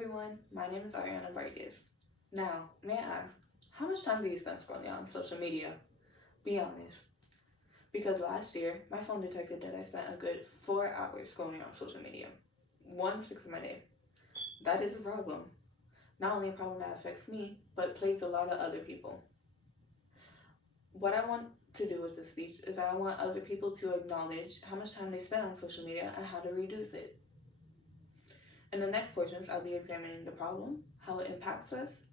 everyone, my name is Ariana Vargas. Now, may I ask, how much time do you spend scrolling on social media? Be honest. Because last year, my phone detected that I spent a good 4 hours scrolling on social media. 1/6 of my day. That is a problem. Not only a problem that affects me, but plagues a lot of other people. What I want to do with this speech is I want other people to acknowledge how much time they spend on social media and how to reduce it. In the next portions, I'll be examining the problem, how it impacts us,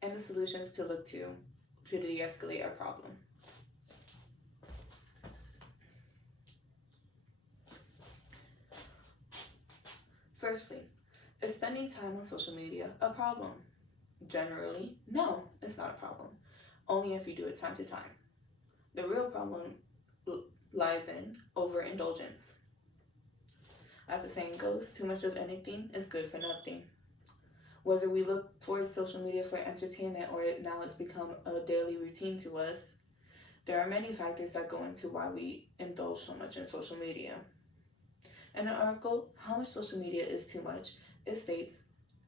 and the solutions to look to de-escalate our problem. Firstly, is spending time on social media a problem? Generally, no, it's not a problem. Only if you do it time to time. The real problem lies in overindulgence. As the saying goes, too much of anything is good for nothing. Whether we look towards social media for entertainment or now it's become a daily routine to us, there are many factors that go into why we indulge so much in social media. In an article, How Much Social Media is Too Much, it states,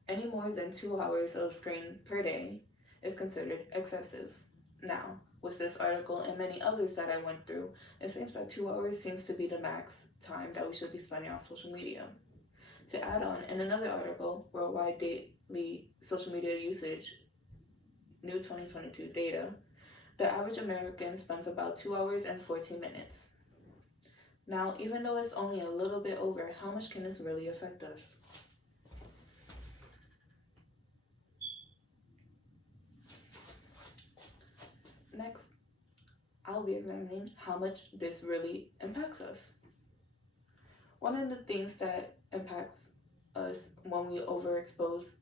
any more than 2 hours of screen per day is considered excessive. Now, with this article and many others that I went through, it seems that 2 hours seems to be the max time that we should be spending on social media. To add on, in another article, Worldwide Daily Social Media Usage, new 2022 data, the average American spends about 2 hours and 14 minutes. Now, even though it's only a little bit over, how much can this really affect us? Next, I'll be examining how much this really impacts us. One of the things that impacts us when we are overexposed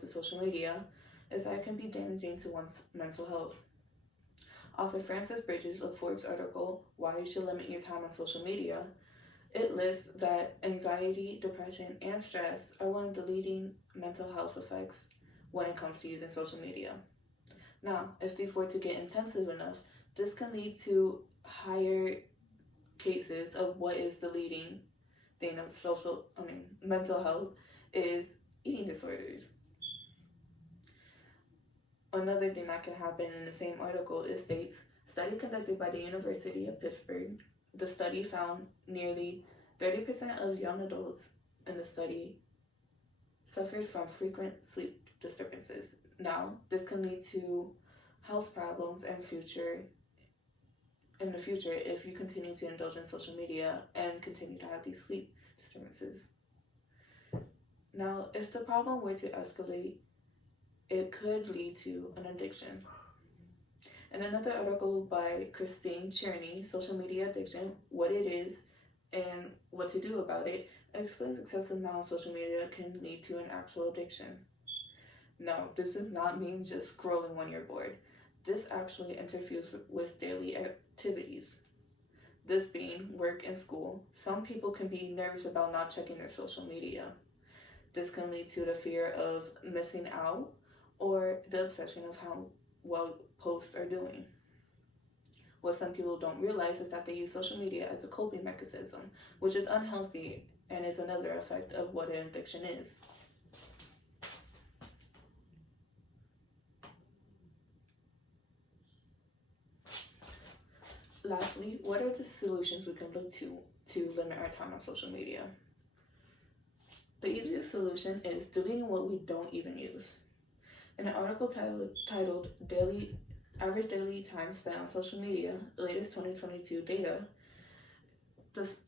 to social media is that it can be damaging to one's mental health. Author Frances Bridges of Forbes article, Why You Should Limit Your Time on Social Media, it lists that anxiety, depression, and stress are one of the leading mental health effects when it comes to using social media. Now, if these were to get intensive enough, this can lead to higher cases of what is the leading thing of mental health is eating disorders. Another thing that can happen in the same article, it states, study conducted by the University of Pittsburgh. The study found nearly 30% of young adults in the study suffered from frequent sleep disturbances. Now, this can lead to health problems in the future if you continue to indulge in social media and continue to have these sleep disturbances. Now, if the problem were to escalate, it could lead to an addiction. In another article by Christine Cherney, Social Media Addiction, What It Is and What to Do About It, explains excessive amount of social media can lead to an actual addiction. No, this does not mean just scrolling when you're bored. This actually interferes with daily activities. This being work and school. Some people can be nervous about not checking their social media. This can lead to the fear of missing out or the obsession of how well posts are doing. What some people don't realize is that they use social media as a coping mechanism, which is unhealthy and is another effect of what an addiction is. Lastly, what are the solutions we can look to limit our time on social media? The easiest solution is deleting what we don't even use. In an article titled Average Daily Time Spent on Social Media, latest 2022 data,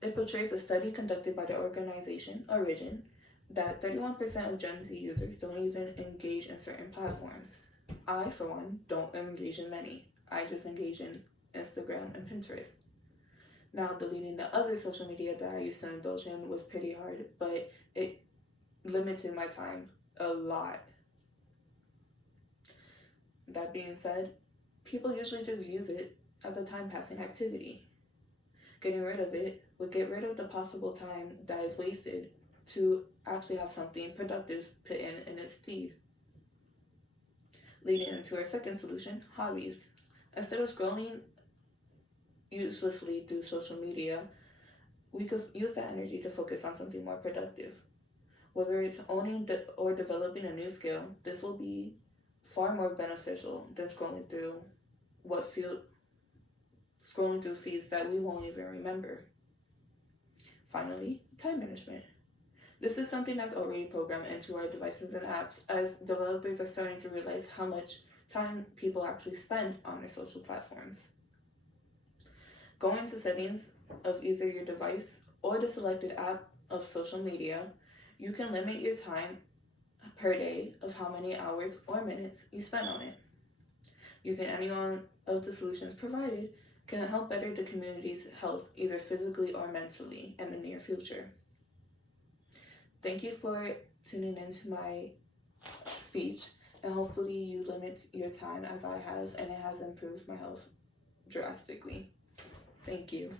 it portrays a study conducted by the organization Origin that 31% of Gen Z users don't even engage in certain platforms. I, for one, don't engage in many. I just engage in Instagram and Pinterest. Now, deleting the other social media that I used to indulge in was pretty hard, but it limited my time a lot. That being said, people usually just use it as a time-passing activity. Getting rid of it would get rid of the possible time that is wasted to actually have something productive put in its stead. Leading into our second solution, hobbies. Instead of scrolling uselessly through social media, we could use that energy to focus on something more productive. Whether it's owning or developing a new skill, this will be far more beneficial than scrolling through feeds that we won't even remember. Finally, time management. This is something that's already programmed into our devices and apps, as developers are starting to realize how much time people actually spend on their social platforms. Go into settings of either your device or the selected app of social media. You can limit your time per day of how many hours or minutes you spend on it. Using any one of the solutions provided can help better the community's health, either physically or mentally, in the near future. Thank you for tuning into my speech, and hopefully you limit your time as I have, and it has improved my health drastically. Thank you.